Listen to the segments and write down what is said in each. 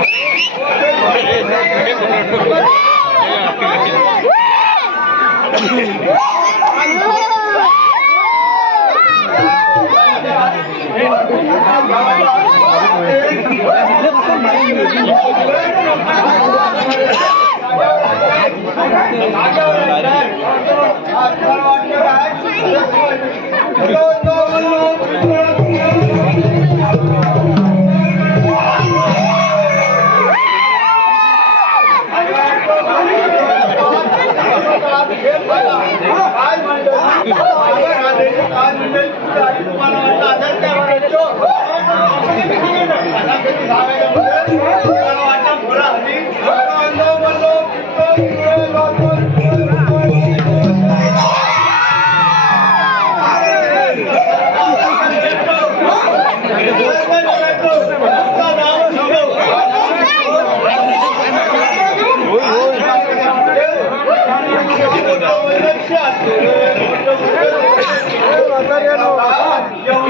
ఆ આવે છે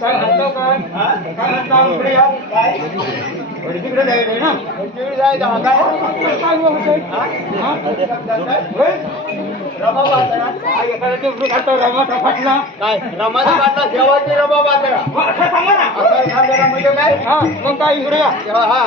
કાલ હતો કાલ કાલ હતો ઉપડી આવ ભાઈ ઉપડી જાય ને ઉપડી જાય તો હતા કાલ હોય રમાબા તરા આ કે કરે તો ઉપડી કરતો રમા તો ફટલા કાય રમા તો કરતો જેવા જે રમાબા તરા હા સમજ ના હા કાય ઉડ્યા હા હા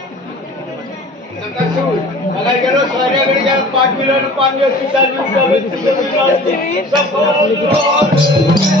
雨 marriages one other wonder Sorry it a bit less mouths follow the